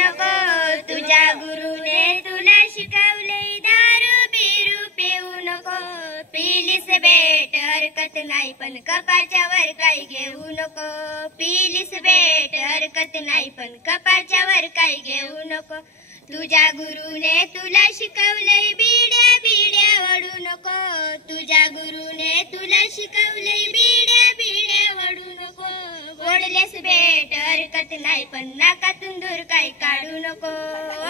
नको, तुझ्या गुरुने तुला शिकवले दारू बिरू पिऊ नको. पिलीस बेट हरकत नाही पण कपाच्या वर काही घेऊ नको. पिलीस बेट हरकत नाही पण कपाच्या वर काही घेऊ नको. तुझ्या गुरुने तुला शिकवले बिड्या बिड्या वडू नको. तुझ्या गुरुने तुला शिकवले बिड्या बिड्या वडू नको. ओढलेस बेट हरकत नाही पण नाकातून दूर काही काढू नको.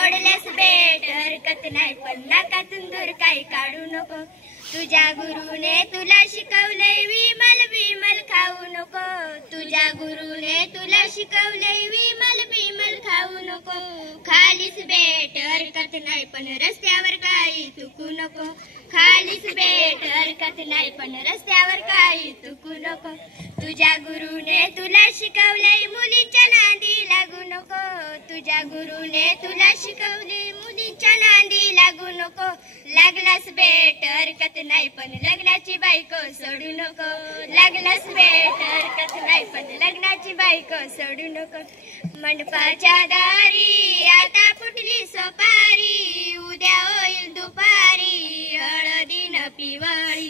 ओढलेस बेट हरकत नाही पण नाकातून दूर काही काढू नको. तुझ्या गुरुने तुला शिकवले विमल विमल खाऊ नको. तुझ्या गुरुने तुला शिकवले विमल विमल खाऊ नको. खालीस बेट हरकत नाही पण रस्त्यावर काही चुकू नको. खालीस बेट हरकत नाही पण रस्त्यावर काही चुकू नको. तुझ्या गुरुने तुला शिकवले मुलीच्या नांदी लागू नको. तुझ्या गुरुने तुला शिकवले मुलीच्या नांदी लागू नको. लागलास बेट हरकत नाही पण लग्नाची बायको सोडू नको. लागलास बेट हरकत नाही पण लग्नाची बायको सोडू नको. मंडपाच्या दारी आता फुटली सोपारी. उद्या होईल दुपारी हळदीनं पिवळी.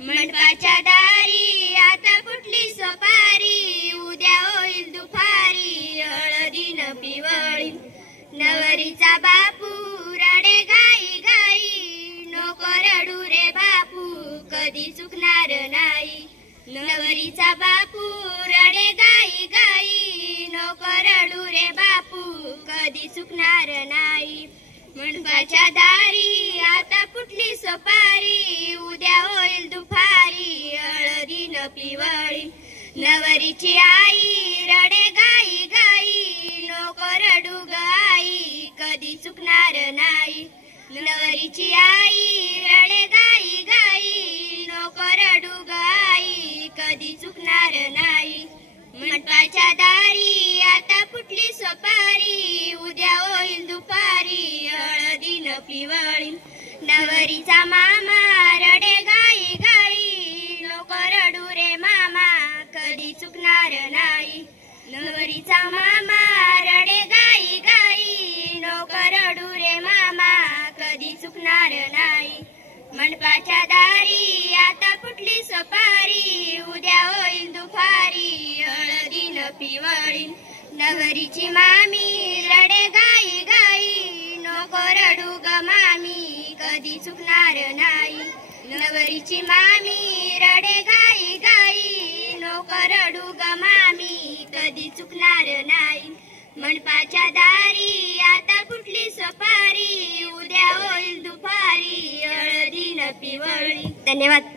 मंडपाच्या दारी आता फुटली सोपारी. उद्या होईल दुपारी हळदीनं पिवळी. नवरीचा बापू रडे गाई गाई. नको रडू रे बापू कधी चुकणार नाही. नवरीचा बापू रडे गाई गाई. नको रडू रे बापू कधी चुकणार नाही. मंडपाच्या दारी आता फुटली सोपारी. उद्या होईल दुपारी हळदीनं पिवळी. नवरीची आई रडे गाई गाई. नको रडू ग आई कधी चुकणार नाही. नवरीची आई रडे गाई गाई. नको रडू ग आई कधी चुकणार नाही. मंडपाच्या दारी आता फुटली सोपारी. उद्या होईल दुपारी हळदीनं पिवळी. नवरीचा मामा रडे गाई गाई. नको रडू रे मामा कधी चुकणार नाही. नवरीचा मामा रडे गाई गाई. नको रडू रे मामा कधी चुकणार नाही. मंडपाच्या दारी आता फुटली सोपारी. उद्या होईल दुपारी हळदीनं पिवळी. नवरीची मामी रडे गाई गाई. नको रडू ग मामी कधी चुकणार नाही. नवरीची मामी रडे गाई गाई. नको रडू ग मामी कधी चुकणार नाही. मंडपाच्या दारी आता फुटली सोपारी. उद्या होईल दुपारी हळदीनं पिवळी. धन्यवाद.